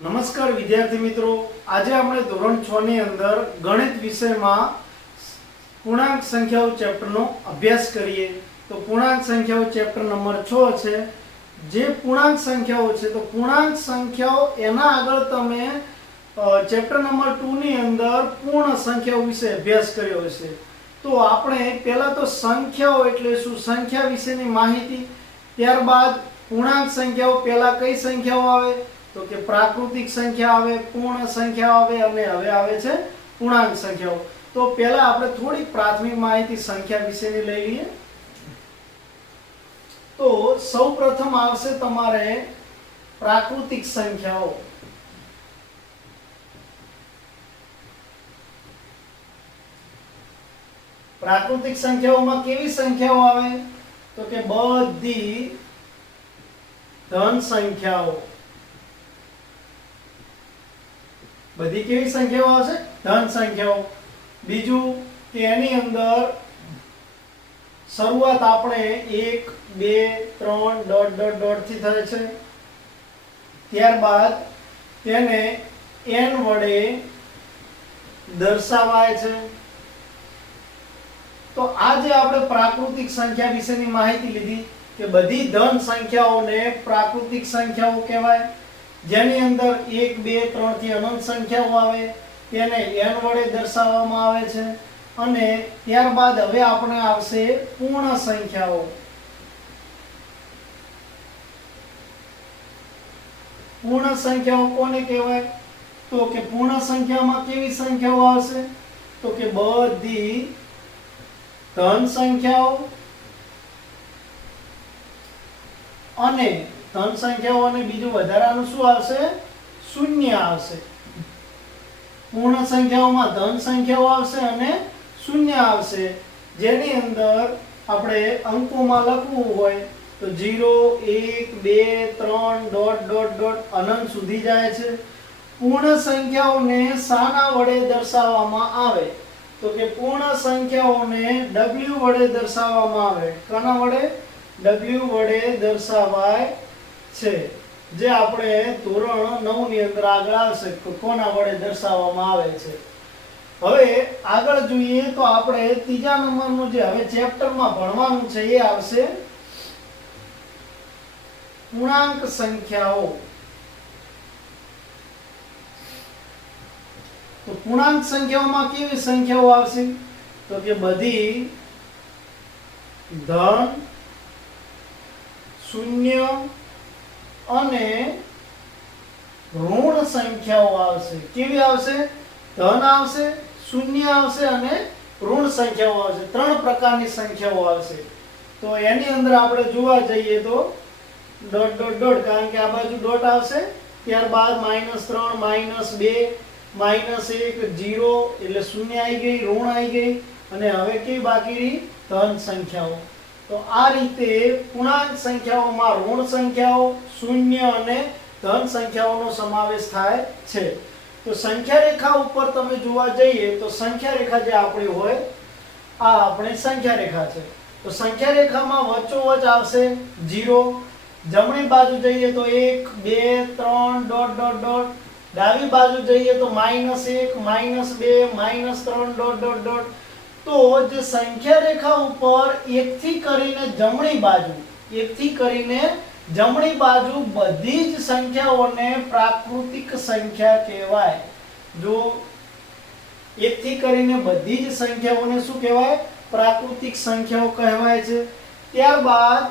નમસ્કાર વિદ્યાર્થી મિત્રો, આજે આપણે ધોરણ 6 ની અંદર ગણિત વિષયમાં પૂર્ણાંક સંખ્યાઓ ચેપ્ટરનો અભ્યાસ કરીએ. તો પૂર્ણાંક સંખ્યાઓ ચેપ્ટર નંબર 6 છે. જે પૂર્ણાંક સંખ્યાઓ છે તો પૂર્ણાંક સંખ્યાઓ એના આગળ તમે ચેપ્ટર નંબર 2 ની અંદર પૂર્ણ સંખ્યાઓ વિશે અભ્યાસ કર્યો હશે. તો આપણે પહેલા તો સંખ્યાઓ એટલે શું, સંખ્યા વિશેની માહિતી, ત્યારબાદ પૂર્ણાંક સંખ્યાઓ પહેલા કઈ સંખ્યાઓ આવે તો કે પ્રાકૃતિક સંખ્યા આવે, પૂર્ણ સંખ્યા આવે અને હવે આવે છે પૂર્ણાંક સંખ્યાઓ. તો પહેલા આપણે થોડી પ્રાથમિક માહિતી સંખ્યા વિશેની લઈ લઈએ. તો સૌપ્રથમ આવશે તમારે પ્રાકૃતિક સંખ્યાઓ. પ્રાકૃતિક સંખ્યાઓમાં કેવી સંખ્યાઓ આવે તો કે બધી ધન સંખ્યાઓ. બધી કેવી સંખ્યાઓ આવશે? ધન સંખ્યાઓ. બીજું કે એની અંદર શરૂઆત આપણે 1 2 3 ડોટ ડોટ ડોટ થી થાય છે. ત્યારબાદ તેને n વડે દર્શાવાય છે. તો આજે આપણે પ્રાકૃતિક સંખ્યા વિશેની માહિતી લીધી કે બધી ધન સંખ્યાઓને પ્રાકૃતિક સંખ્યાઓ કહેવાય. જેની અંદર 1 2 3 થી અનંત સંખ્યાઓ આવે તેને n વડે દર્શાવવામાં આવે છે. અને ત્યારબાદ હવે આપણે આવશે પૂર્ણ સંખ્યાઓ. પૂર્ણ સંખ્યાઓ કોને કહેવાય તો કે પૂર્ણ સંખ્યામાં કેવી સંખ્યાઓ આવશે તો કે બધી ધન સંખ્યાઓ અને ધન સંખ્યાઓ અને બીજું વધારાનું શું આવશે? શૂન્ય આવશે. પૂર્ણ સંખ્યાઓમાં ધન સંખ્યાઓ આવશે અને શૂન્ય આવશે. જેની અંદર આપણે અંકોમાં લખવું હોય તો 0 1 2 3 ડોટ ડોટ ડોટ અનંત સુધી જાય છે. પૂર્ણ સંખ્યાઓને શાના વડે દર્શાવવામાં આવે તો કે પૂર્ણ સંખ્યાઓને w વડે દર્શાવવામાં આવે. કોના વડે? w વડે દર્શાવાય છે. જે આપણે ધોરણ 9 ની અંદર આગળ આવશે કોના વડે દર્શાવવામાં આવે છે. હવે આગળ જોઈએ તો આપણે ત્રીજા નંબરનું જે હવે ચેપ્ટરમાં ભણવાનું છે એ આવશે પૂર્ણાંક સંખ્યાઓ. તો પૂર્ણાંક સંખ્યાઓમાં કેવી સંખ્યાઓ આવશે તો કે બધી ધન, શૂન્ય અને ઋણ સંખ્યાઓ આવશે. કેવી આવશે? ધન આવશે, શૂન્ય આવશે અને ઋણ સંખ્યાઓ આવશે. ત્રણ પ્રકારની સંખ્યાઓ આવશે. તો એની અંદર આપણે જોવા જઈએ તો ડોટ ડોટ ડોટ, કારણ કે આ બાજુ ડોટ આવશે, ત્યારબાદ -3 -2 -1 0 એટલે શૂન્ય આવી ગઈ, ઋણ આવી ગઈ અને હવે કેવી બાકી રહી? ધન સંખ્યાઓ. તો આ રીતે પૂર્ણાંક સંખ્યાઓમાં ઋણ સંખ્યાઓ, શૂન્ય અને ધન સંખ્યાઓનો સમાવેશ થાય છે. તો સંખ્યા રેખા ઉપર તમે જોવા જઈએ તો સંખ્યા રેખા જે આપણી હોય આ આપણી સંખ્યા રેખા છે. તો સંખ્યા રેખામાં વચ્ચોવચ આવશે 0. જમણી બાજુ જઈએ તો 1 2 3 ડોટ ડોટ ડોટ. ડાબી બાજુ જઈએ તો -1 -2 -3 ડોટ ડોટ ડોટ. તો જે સંખ્યા રેખા ઉપર 1 થી કરીને જમણી બાજુ બધી જ સંખ્યાઓને પ્રાકૃતિક સંખ્યા કહેવાય. જો 1 થી કરીને બધી જ સંખ્યાઓને શું કહેવાય? પ્રાકૃતિક સંખ્યાઓ કહેવાય છે. ત્યારબાદ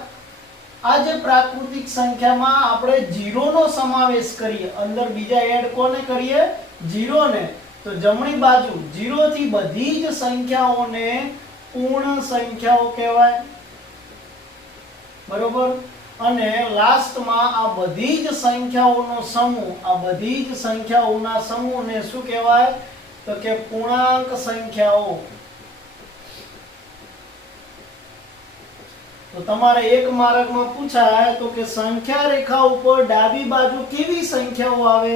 આ જે પ્રાકૃતિક સંખ્યામાં આપણે 0 નો સમાવેશ કરીએ, અંદર બીજા એડ કોને કરીએ? 0 ને. તો જમણી બાજુ 0 થી બધી જ સંખ્યાઓને પૂર્ણ સંખ્યાઓ કહેવાય. બરોબર. અને લાસ્ટમાં આ બધી જ સંખ્યાઓનો સમૂહ, આ બધી જ સંખ્યાઓના સમૂહને શું કહેવાય તો કે પૂર્ણાંક સંખ્યાઓ. તો તમારે એક માર્કમાં પૂછાય તો કે સંખ્યા રેખા ઉપર ડાબી બાજુ કેવી સંખ્યાઓ આવે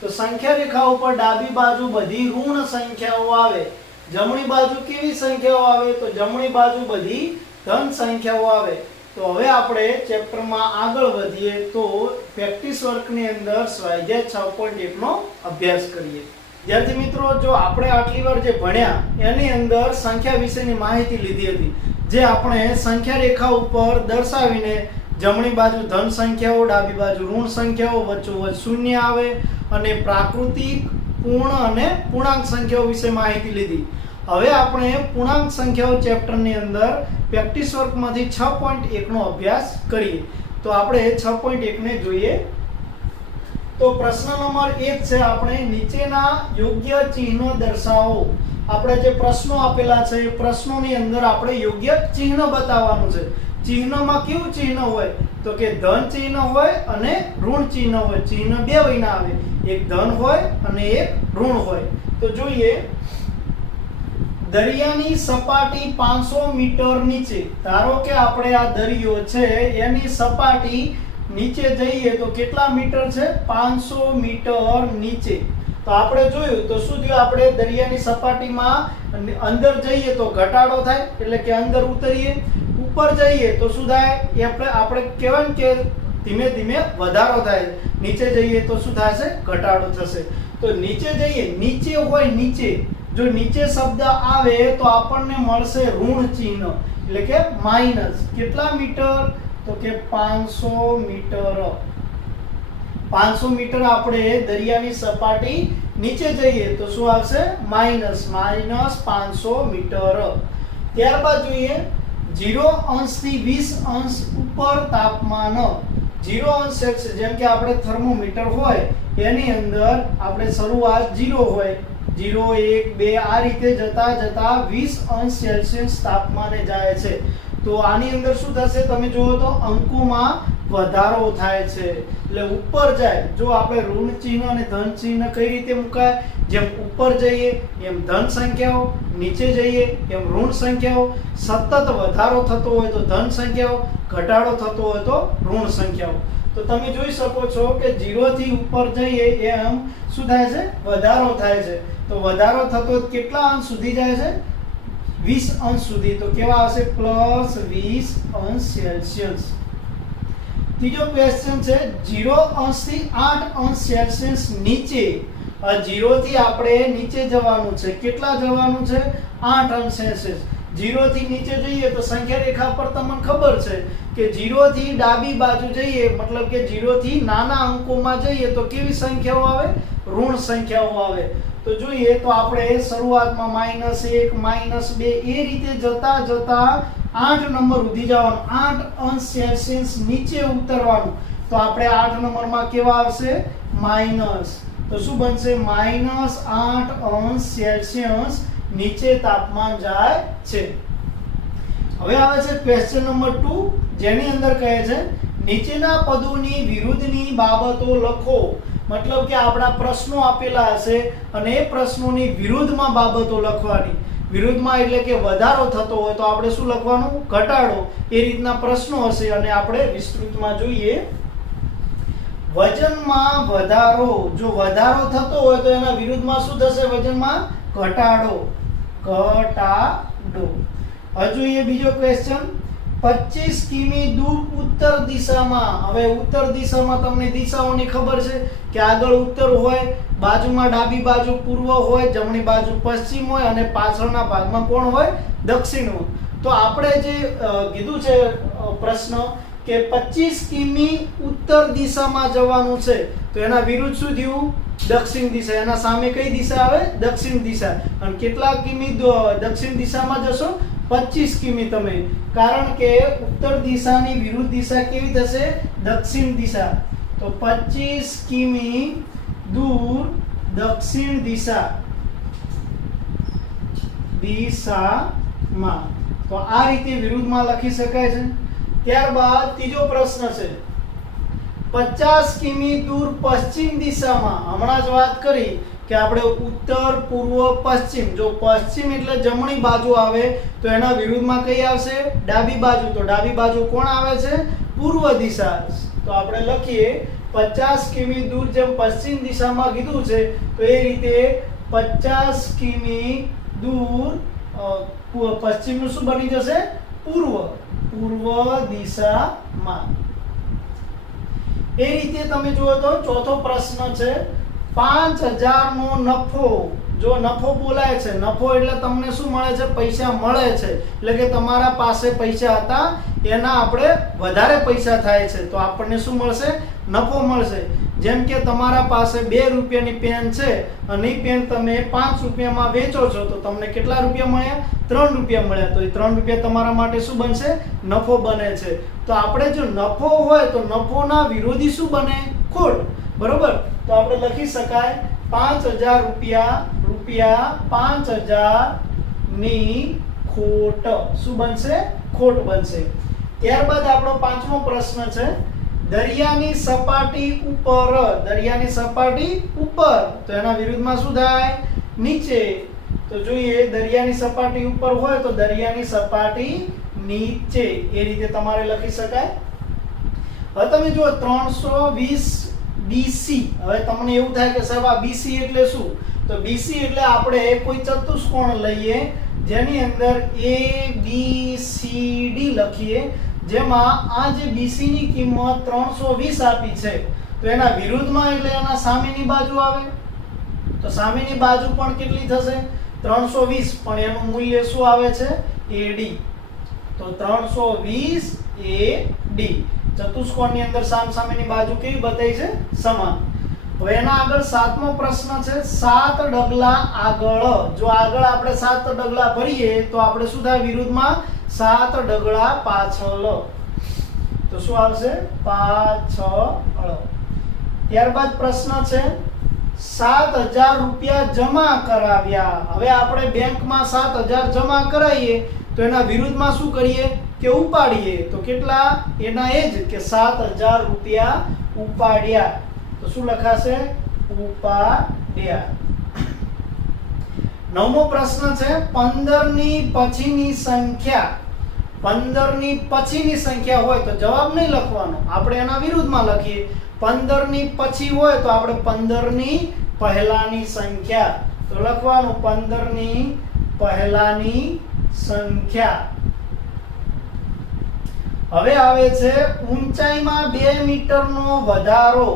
તો સંખ્યા રેખા ઉપર ડાબી બાજુ બધી ઋણ સંખ્યાઓ આવે. જમણી બાજુ કેવી સંખ્યાઓ આવે તો જમણી બાજુ બધી ધન સંખ્યાઓ આવે. તો હવે આપણે ચેપ્ટરમાં આગળ વધીએ તો પ્રેક્ટિસ વર્કની અંદર સ્વાધ્યાય 6.1 નો અભ્યાસ કરીએ. વિદ્યાર્થી મિત્રો, જો આપણે આટલી વાર જે ભણ્યા એની અંદર સંખ્યા વિશેની માહિતી લીધી હતી, જે આપણે સંખ્યા રેખા ઉપર દર્શાવીને જમણી બાજુ ધન સંખ્યાઓ, ડાબી બાજુ ઋણ સંખ્યાઓ, વચ્ચોવચ્ચ શૂન્ય આવે અને પ્રાકૃતિક, પૂર્ણ અને પૂર્ણાંક સંખ્યાઓ વિશે માહિતી લીધી. હવે આપણે પૂર્ણાંક સંખ્યાઓ ચેપ્ટરની અંદર પ્રેક્ટિસ વર્કમાંથી 6.1 નો અભ્યાસ કરીએ. તો આપણે 6.1 ને જોઈએ. તો પ્રશ્ન નંબર 1 છે, આપણે નીચેના યોગ્ય ચિહ્નો દર્શાવો. આપણે જે પ્રશ્નો આપેલા છે એ પ્રશ્નોની અંદર આપણે યોગ્ય ચિહ્ન બતાવવાનું છે. ચિહ્નમાં કેવું ચિહ્ન હોય તો કે ધન ચિહ્ન હોય અને ઋણ ચિહ્ન હોય. ચિહ્ન બે વયના આવે, એક ધન હોય અને એક ઋણ હોય. તો જોઈએ, દરિયાની સપાટી 500 મીટર નીચે. ધારો કે આપણે આ દરિયો છે એની સપાટી નીચે જઈએ તો કેટલા મીટર છે? 500 મીટર નીચે. તો આપણે જોયું તો શું થયું, આપણે દરિયાની સપાટીમાં અંદર જઈએ તો ઘટાડો થાય, એટલે કે અંદર ઉતરીએ. ઉપર જઈએ તો શું થાય, એ આપણે કહેવાય ને કે ધીમે ધીમે વધારો થાય. નીચે જઈએ તો શું થશે? ઘટાડો થશે. તો નીચે જઈએ, નીચે હોય નીચે, જો નીચે શબ્દ આવે તો આપણને મળશે ઋણ ચિહ્ન, એટલે કે માઈનસ. કેટલા મીટર? તો કે 500 મીટર. 500 મીટર આપણે દરિયાની સપાટી નીચે જઈએ તો શું આવશે? Minus 500 metre. ત્યારબાદ જોઈએ, 0 અંશથી 20 અંશ ઉપર તાપમાન. 0 અંશ સેલ્સિયસ, જેમ કે આપણે થર્મોમીટર હોય એની અંદર આપણે શરૂઆત 0 હોય, 0 1 2 આ રીતે જતા જતા 20 અંશ સેલ્સિયસ તાપમાને જાય છે. તો આની અંદર શું થશે? તમે જુઓ તો અંકોમાં વધારો થાય છે, એટલે ઉપર જાય. જો આપણે ઋણ ચિહ્ન અને ધન ચિહ્ન કઈ રીતે મુકાય? જેમ ઉપર જઈએ એમ ધન સંખ્યાઓ, નીચે જઈએ એમ ઋણ સંખ્યાઓ. સતત વધારો થતો હોય તો ધન સંખ્યાઓ, ઘટાડો થતો હોય તો ઋણ સંખ્યાઓ. તો તમે જોઈ શકો છો કે 0 થી ઉપર જઈએ એમ શું થાય છે? વધારો થાય છે. તો વધારો થતો કેટલા અંશ સુધી જાય છે? 20 અંશ સુધી. તો કેવા આવશે? પ્લસ 20 અંશ સેલ્સિયસ. ત્રીજો ક્વેશ્ચન છે, 0 અંશથી 8 અંશ સેલ્સિયસ નીચે. 0 થી આપણે નીચે જવાનું છે. કેટલા જવાનું છે? 8 અંશ સેલ્સિયસ. 0 થી નીચે જઈએ તો સંખ્યા રેખા પર તમને ખબર છે કે 0 થી ડાબી બાજુ જઈએ, મતલબ કે 0 થી નાના અંકોમાં જઈએ તો કેવી સંખ્યાઓ આવે? ઋણ સંખ્યાઓ આવે. તો જોઈએ તો આપણે શરૂઆતમાં -1 -2 એ રીતે જતા જતા 8 નંબર સુધી જવાનું. 8 અંશ સેલ્સિયસ નીચે ઉતરવાનું. તો આપણે 8 નંબરમાં કેવા આવશે? માઈનસ. તો શું બનશે? -8 અંશ સેલ્સિયસ નીચે તાપમાન જાય છે. હવે આવે છે ક્વેશ્ચન નંબર 2, જેની અંદર કહે છે, નીચેના પદોની વિરુદ્ધની બાબતો લખો. મતલબ કે આપણા પ્રશ્નો આપેલા હશે અને એ પ્રશ્નોની વિરુદ્ધમાં બાબતો લખવાની. વિરુદ્ધમાં એટલે કે વધારો થતો હોય તો આપણે શું લખવાનું? ઘટાડો. એ રીતના પ્રશ્નો હશે અને આપણે વિસ્તૃતમાં જોઈએ. વજનમાં વધારો. જો વધારો થતો હોય તો એના વિરુદ્ધમાં શું થશે? વજનમાં ઘટાડો. ઘટાડો. હવે જોઈએ બીજો ક્વેશ્ચન, 25 કિમી દૂર ઉત્તર દિશામાં. હવે ઉત્તર દિશામાં તમને દિશાઓની ખબર છે કે આગળ ઉત્તર હોય, બાજુમાં ડાબી બાજુ પૂર્વ હોય, જમણી બાજુ પશ્ચિમ હોય અને પાછળના ભાગમાં કોણ હોય? દક્ષિણ હોય. તો આપણે જે કીધું છે પ્રશ્ન કે 25 કિમી ઉત્તર દિશામાં જવાનું છે, તો એના વિરુદ્ધ શું થયું? દક્ષિણ દિશા. એના સામે કઈ દિશા આવે? દક્ષિણ દિશા. અને કેટલા કિમી દક્ષિણ દિશામાં જશો? 25 કિમી તમે. કારણ કે ઉત્તર દિશાની વિરુદ્ધ દિશા કેવી થશે? દક્ષિણ દિશા. તો 25 કિમી દૂર દક્ષિણ દિશામાં. તો આ રીતે વિરુદ્ધમાં લખી શકાય છે. ત્યારબાદ ત્રીજો પ્રશ્ન છે, 50 કિમી દૂર પશ્ચિમ દિશામાં. હમણાં જ વાત કરી કે આપણે ઉત્તર પૂર્વ પશ્ચિમ. જો પશ્ચિમ એટલે જમણી બાજુ આવે તો એના વિરુદ્ધમાં કઈ આવશે? ડાબી બાજુ. તો ડાબી બાજુ કોણ આવે છે? પૂર્વ દિશા. તો આપણે લખીએ 50 કિમી દૂર, જેમ પશ્ચિમ દિશામાં કીધું છે તો એ રીતે 50 કિમી દૂર પશ્ચિમનું શું બની જશે? પૂર્વ. પૂર્વ દિશામાં. એ રીતે તમે જુઓ તો ચોથો પ્રશ્ન છે 5000 નો નફો. જો નફો બોલાય છે, નફો એટલે તમને શું મળે છે? પૈસા મળે છે. એટલે કે તમારા પાસે પૈસા હતા એના આપણે વધારે પૈસા થાય છે તો આપણને શું મળશે? નફો મળશે. જેમ કે તમારા પાસે 2 રૂપિયાની પેન છે અને એ પેન તમે 5 રૂપિયામાં વેચો છો તો તમને કેટલા રૂપિયા મળ્યા? 3 રૂપિયા મળ્યા. તો એ 3 રૂપિયા તમારા માટે શું બનશે? નફો બને છે. તો આપણે જો નફો હોય તો નફોના વિરોધી શું બને? ખોટ. બરોબર. તો આપણે લખી શકાય 5000 રૂપિયા 5000 ની ખોટ. શું બનશે? ખોટ બનશે. ત્યારબાદ આપણો પાંચમો પ્રશ્ન છે દરિયાની સપાટી ઉપર. દરિયાની સપાટી ઉપર તો એના વિરુદ્ધમાં શું થાય? નીચે. તો જોઈએ દરિયાની સપાટી ઉપર હોય તો દરિયાની સપાટી નીચે. એ રીતે તમારે લખી શકાય. હવે તમે જુઓ 320 BC. હવે તમને એવું થાય કે સાહેબ આ BC એટલે શું? તો BC એટલે આપણે કોઈ ચતુષ્કોણ લઈએ જેની અંદર ABCD લખીએ, જેમાં આ જે BC ની કિંમત 320 આપી છે તો એના વિરુદ્ધમાં એટલે એના સામેની બાજુ આવે. તો સામેની બાજુ પણ કેટલી થશે? 320, પણ એનું મૂલ્ય શું આવે છે? AD. તો 320 AD. ચતુષ્કોણની અંદર સામેની બાજુ કેવી બતાવી છે? સમાન. હવે એના આગળ સાતમો પ્રશ્ન છે 7 ડગલા આગળ. જો આગળ આપણે 7 ડગલા ભરીએ તો આપણે શું થાય? વિરુદ્ધમાં 7 ડગલા પાછળ. તો શું આવશે? પાછળ. ત્યારબાદ પ્રશ્ન છે 7000 રૂપિયા જમા કરાવ્યા. હવે આપણે બેંકમાં 7000 જમા કરાવીએ તો એના વિરુદ્ધમાં શું કરીએ? કે ઉપાડીએ. તો કેટલા? એના એ જ કે 7000 રૂપિયા ઉપાડ્યા. તો શું લખાશે? ઉપાડ્યા. નવમો પ્રશ્ન છે 15 ની પછીની સંખ્યા. 15 ની પછીની સંખ્યા હોય તો જવાબ નહીં લખવાનો, આપણે એના વિરુદ્ધમાં લખીએ. 15 ની પછી હોય તો આપણે 15 ની પહેલાની સંખ્યા. તો લખવાનું 15 ની પહેલાની સંખ્યા. હવે આવે છે ઊંચાઈમાં 2 મીટરનો વધારો.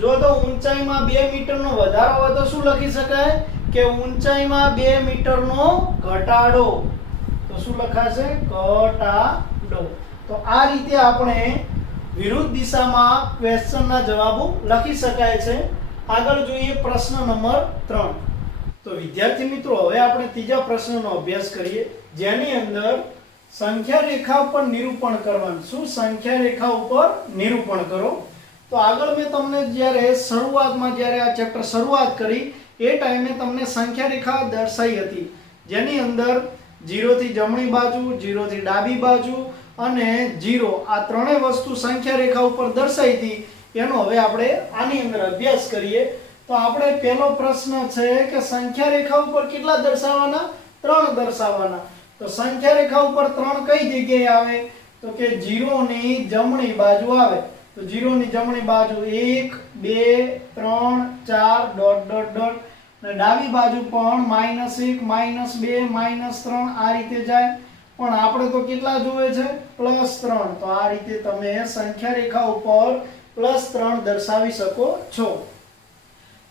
જો તો ઊંચાઈમાં 2 મીટરનો વધારો હોય તો શું લખી શકાય? કે ઊંચાઈમાં 2 મીટરનો ઘટાડો. તો શું લખાશે? ઘટાડો. તો આ રીતે આપણે વિરુદ્ધ દિશામાં ક્વેશ્ચનના જવાબો લખી શકાય છે. આગળ જોઈએ પ્રશ્ન નંબર 3. તો વિદ્યાર્થી મિત્રો હવે આપણે ત્રીજા પ્રશ્નનો અભ્યાસ કરીએ જેની અંદર સંખ્યા રેખા ઉપર નિરૂપણ કરવાનું. શું? સંખ્યા રેખા ઉપર નિરૂપણ કરો. તો આગળ મેં તમને જ્યારે શરૂઆતમાં જ્યારે આ ચેપ્ટર શરૂઆત કરી એ ટાઈમે તમને સંખ્યા રેખા દર્શાવી હતી જેની અંદર 0 થી જમણી બાજુ, 0 થી ડાબી બાજુ અને 0 આ ત્રણેય વસ્તુ સંખ્યા રેખા ઉપર દર્શાવી હતી. એનો હવે આપણે આની અંદર અભ્યાસ કરીએ. તો આપણે પહેલો પ્રશ્ન છે કે સંખ્યા રેખા ઉપર કેટલા દર્શાવવાના? 3 દર્શાવવાના. તો સંખ્યા રેખા ઉપર 3 કઈ જગ્યાએ આવે? તો કે 0 ની જમણી બાજુ આવે. તો 0 ની જમણી બાજુ 1 2 3 4 ડોટ ડોટ ડોટ અને ડાબી બાજુ પણ -1 -2 -3 આ રીતે જાય. પણ આપણે તો કેટલા જોવે છે? +3. તો આ રીતે તમે સંખ્યા રેખા ઉપર +3 દર્શાવી શકો છો.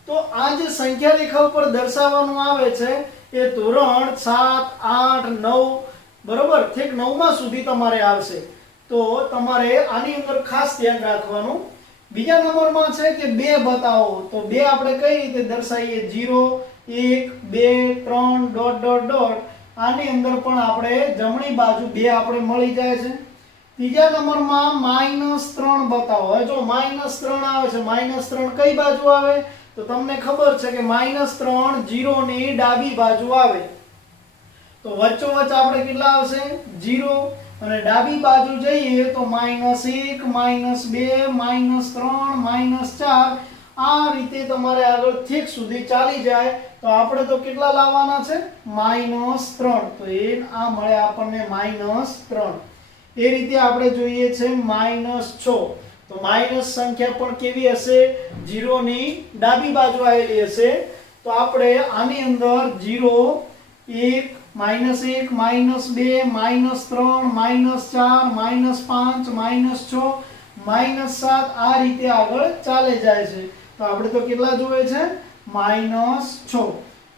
તો આ જે સંખ્યા રેખા ઉપર દર્શાવવાનું આવે છે એ ધોરણ 7 8 9 બરોબર ઠીક 9મા સુધી તમારે આવશે. તો તમારે આની અંદર ખાસ ધ્યાન રાખવાનું. બીજા નંબરમાં છે કે 2 બતાવો. તો 2 આપણે કઈ રીતે દર્શાવીએ? 0 1 2 3 ડોટ ડોટ ડોટ. આની અંદર પણ આપણે જમણી બાજુ 2 આપણે મળી જાય છે. ત્રીજા નંબરમાં -3 બતાવો. હવે જો -3 આવે છે, -3 કઈ બાજુ આવે? તો તમને ખબર છે કે -3 0 ની ડાબી બાજુ આવે. તો વચ્ચોવચ્ચ આપણે કેટલા આવશે? 0 અને ડાબી બાજુ જઈએ તો -1 -2 -3 -4 આ રીતે તમારે આગળ ઠીક સુધી ચાલી જાય. તો આપણે તો કેટલા લાવવાના છે? -3. તો એ આ મળે આપણને -3. એ રીતે આપણે જોઈએ છે -6. તો માઈનસ સંખ્યા પણ કેવી હશે? 0 ની ડાબી બાજુ આવેલી હશે. તો આપણે આની અંદર 0 1 -1 -2 -3 -4 -5 -6 -7 આ રીતે આગળ ચાલે જાય છે. તો આપણે તો કેટલા જોઈએ છે? -6.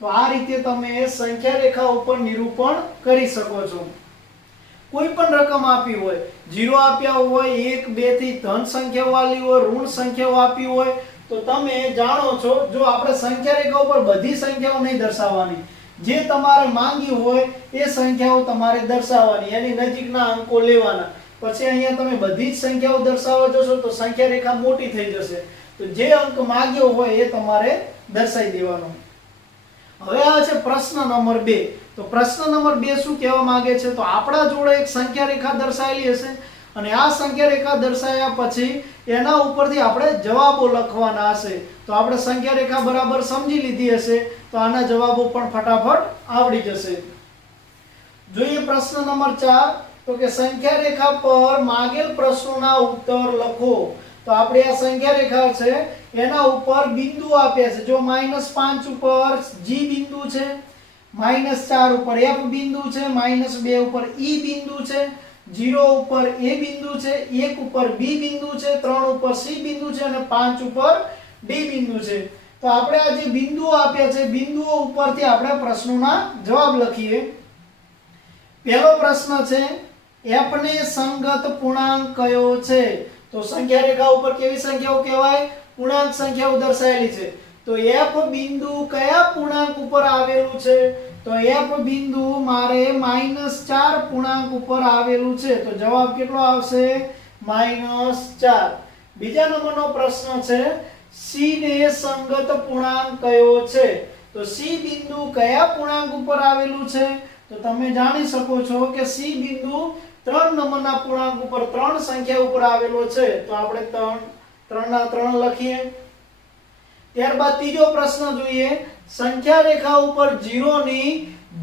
તો આ રીતે તમે સંખ્યા રેખા ઉપર નિરૂપણ કરી શકો છો. કોઈ પણ રકમ આપી હોય, 0 આપ્યા હોય, 1 2 થી ધન સંખ્યાઓ આલી હોય, ઋણ સંખ્યાઓ આપી હોય, તો તમે જાણો છો જો આપણે સંખ્યા રેખા ઉપર બધી સંખ્યાઓ નહીં દર્શાવવાની, જે તમારે માંગી હોય એ સંખ્યાઓ તમારે દર્શાવવાની, એની નજીકના અંકો લેવાના. પછી અહીંયા તમે બધી જ સંખ્યાઓ દર્શાવવા જશો તો સંખ્યા રેખા મોટી થઈ જશે. તો જે અંક માંગ્યો હોય એ તમારે દર્શાવી દેવાનો. હવે આવે છે પ્રશ્ન નંબર 2. તો પ્રશ્ન નંબર 2 શું કહેવા માંગે છે? તો આપણા જોડે એક સંખ્યા રેખા દર્શાવેલી હશે અને આ સંખ્યા રેખા દર્શાવ્યા પછી એના ઉપરથી આપણે જવાબો લખવાના હશે. તો આપણે સંખ્યા રેખા બરાબર સમજી લીધી હશે તો આના જવાબો પણ ફટાફટ આવડી જશે. જોઈએ પ્રશ્ન નંબર 4. તો કે સંખ્યા રેખા પર માંગેલ પ્રશ્નોના ઉત્તર લખો. તો આપણે આ સંખ્યા રેખા છે એના ઉપર બિંદુ આપ્યા છે. જો -5 ઉપર G બિંદુ છે, -4 ઉપર F બિંદુ છે, -2 ઉપર E બિંદુ છે, 0 ઉપર A બિંદુ છે, 1 ઉપર B બિંદુ છે, 3 ઉપર C બિંદુ છે અને 5 ઉપર D બિંદુ છે. તો આપણે આ જે બિંદુઓ આપ્યા છે બિંદુઓ ઉપરથી આપણે પ્રશ્નોના જવાબ લખીએ. પહેલો પ્રશ્ન છે F ને સંગત પૂર્ણાંક કયો છે? તો સંખ્યા રેખા ઉપર કેવી સંખ્યાઓ કહેવાય? પૂર્ણાંક સંખ્યાઓ દર્શાવેલી છે. તો F બિંદુ કયા પૂર્ણાંક ઉપર આવેલું છે? તો F બિંદુ મારે -4 પૂર્ણાંક ઉપર આવેલું છે. તો જવાબ કેટલો આવશે? -4. બીજા નંબરનો પ્રશ્ન છે C ને સંગત પૂર્ણાંક કયો છે? તો C બિંદુ કયા પૂર્ણાંક ઉપર આવેલું છે? તો તમે જાણી શકો છો કે C બિંદુ 3 નંબરના પૂર્ણાંક ઉપર 3 સંખ્યા ઉપર આવેલો છે. તો આપણે 3 ના 3 લખીએ. ત્યારબાદ ત્રીજો પ્રશ્ન જોઈએ. સંખ્યા રેખા ઉપર 0 ની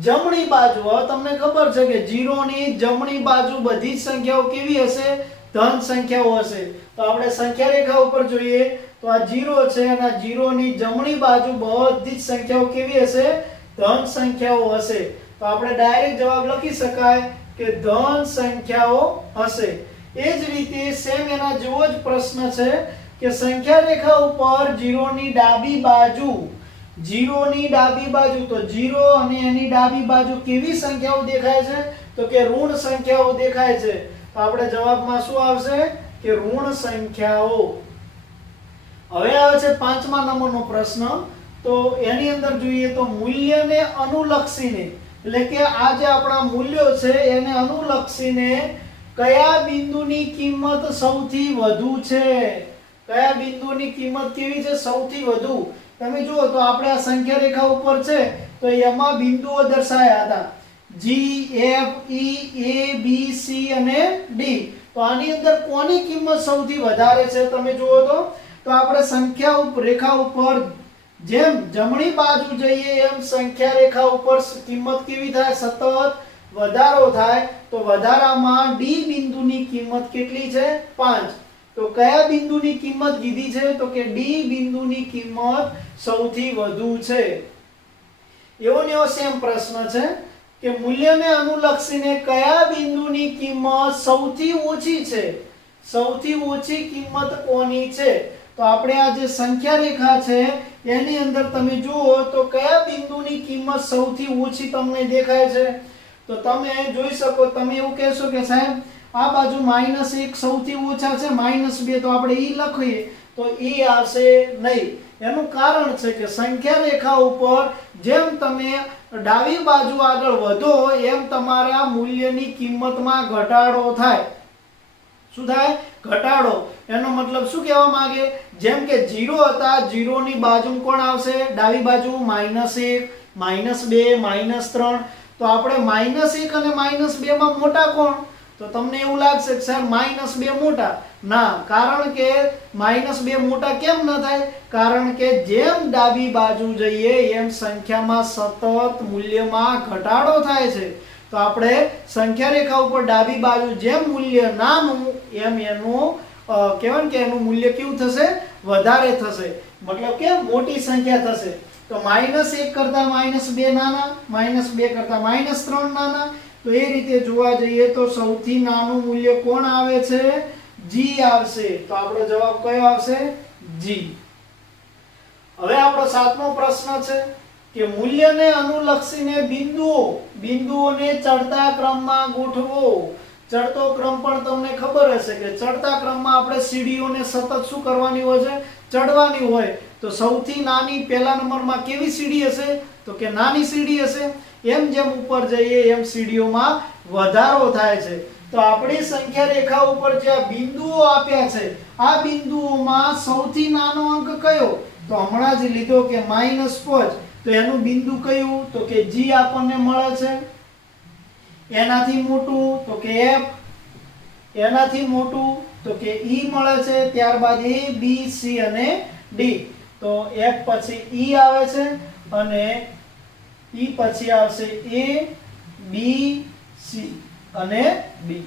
જમણી બાજુ, હવે તમને ખબર છે કે 0 ની જમણી બાજુ બધી જ સંખ્યાઓ કેવી હશે? ધન સંખ્યાઓ હશે. તો આપણે સંખ્યા રેખા ઉપર જોઈએ તો આ 0 છે અને આ 0 ની જમણી બાજુ બધી જ સંખ્યાઓ કેવી હશે? ધન સંખ્યાઓ હશે. તો આપણે ડાયરેક્ટ જવાબ લખી શકાય કે ધન સંખ્યાઓ હશે. એ જ રીતે સેમ એના જેવો જ પ્રશ્ન છે કે સંખ્યા રેખા ઉપર 0 ની ડાબી બાજુ, 0 ની ડાબી બાજુ, તો 0 અને એની ડાબી બાજુ કેવી સંખ્યાઓ દેખાય છે? તો કે ઋણ સંખ્યાઓ દેખાય છે. તો આપણે જવાબમાં શું આવશે? કે ઋણ સંખ્યાઓ. હવે આવે છે 5મા નંબરનો પ્રશ્ન. તો એની અંદર જોઈએ તો મૂલ્યને અનુલક્ષીને, એટલે કે આ જે આપણા મૂલ્યો છે એને અનુલક્ષીને કયા બિંદુની કિંમત સૌથી વધુ છે? કયા બિંદુની કિંમત કેવી છે? સૌથી વધુ. તમે જુઓ તો આપણે આ સંખ્યા રેખા ઉપર છે તો એમાં બિંદુઓ દર્શાવ્યા હતા G, F, E, A, B, C અને D. તો આની અંદર કોની કિંમત સૌથી વધારે છે? તમે જુઓ તો આપણે સંખ્યા રેખા ઉપર જેમ જમણી બાજુ જઈએ એમ સંખ્યા રેખા ઉપર કિંમત કેવી થાય? સતત વધારો થાય. તો વધારામાં D બિંદુની કિંમત કેટલી છે? 5. તો કયા બિંદુની કિંમત કીધી છે? તો કે D બિંદુની કિંમત સૌથી વધુ છે. એવો ને એવો સેમ પ્રશ્ન છે કે મૂલ્યને અનુલક્ષીને કયા બિંદુની કિંમત સૌથી ઓછી છે? સૌથી ઓછી કિંમત કોની છે? તો આપણે આ જે સંખ્યા રેખા છે એની અંદર તમે જુઓ તો કયા બિંદુની કિંમત સૌથી ઓછી તમને દેખાય છે? તો તમે જોઈ શકો, તમે એવું કહેશો કે સાહેબ આ બાજુ -1 સૌથી ઓછા છે, -2 તો આપણે ઈ લખીએ તો ઈ આવશે નહીં. એનું કારણ છે કે સંખ્યા રેખા ઉપર જેમ તમે ડાબી બાજુ આગળ વધો એમ તમારા મૂલ્યની કિંમતમાં ઘટાડો થાય. શું થાય? ઘટાડો. એનો મતલબ શું કહેવા માંગે? જેમ કે 0 હતા, 0 ની બાજુ કોણ આવશે? ડાબી બાજુ -1, -2, -3. તો આપણે -1 અને -2 માં મોટા કોણ? તો તમને એવું લાગશે કે સર -2 મોટા. ના, કારણ કે -2 મોટા કેમ ન થાય? કારણ કે જેમ ડાબી બાજુ જઈએ એમ સંખ્યામાં સતત મૂલ્યમાં ઘટાડો થાય છે. તો આપણે સંખ્યા રેખા ઉપર ડાબી બાજુ જેમ મૂલ્ય નાનું એમ એનું કહેવાય કે એનું મૂલ્ય કેવું થશે? વધારે થશે. મતલબ કે મોટી સંખ્યા થશે. તો -1 કરતા -2 નાના, -2 કરતા -3 નાના. તો એ રીતે જોવા જઈએ તો સૌથી નાનું મૂલ્ય કોણ આવે છે? g આવશે. તો આપણો જવાબ કયો આવશે? g. હવે આપણો 7મો પ્રશ્ન છે કે મૂલ્યને અનુલક્ષીને બિંદુઓને ચડતા ક્રમમાં ગોઠવો. ચડતો ક્રમ પણ તમને ખબર હશે કે ચડતા ક્રમમાં આપણે સીડીઓને સતત શું કરવાની હોય છે? ચડવાની હોય. તો સૌથી નાની પહેલા નંબરમાં કેવી સીડી હશે? તો કે નાની સીડી હશે. એમ જેમ ઉપર જઈએ એમ સીડીઓમાં વધારો થાય છે. તો આપણી સંખ્યા રેખા ઉપર જે આ બિંદુઓ આપ્યા છે, આ બિંદુઓમાં સૌથી નાનો અંક કયો? તો હમણાં જ લીધો કે -5. તો એનું બિંદુ કયું? તો કે g આપણને મળે છે. એનાથી મોટું તો કે f, એનાથી મોટું તો કે e મળે છે. ત્યારબાદ a b c અને d. તો f પછી e આવે છે અને e પછી આવશે a b c અને d.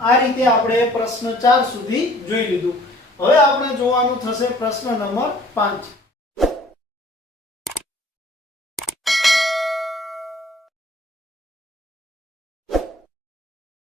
આ રીતે આપણે પ્રશ્ન 4 સુધી જોઈ લીધું. હવે આપણે જોવાનું થશે પ્રશ્ન નંબર 5.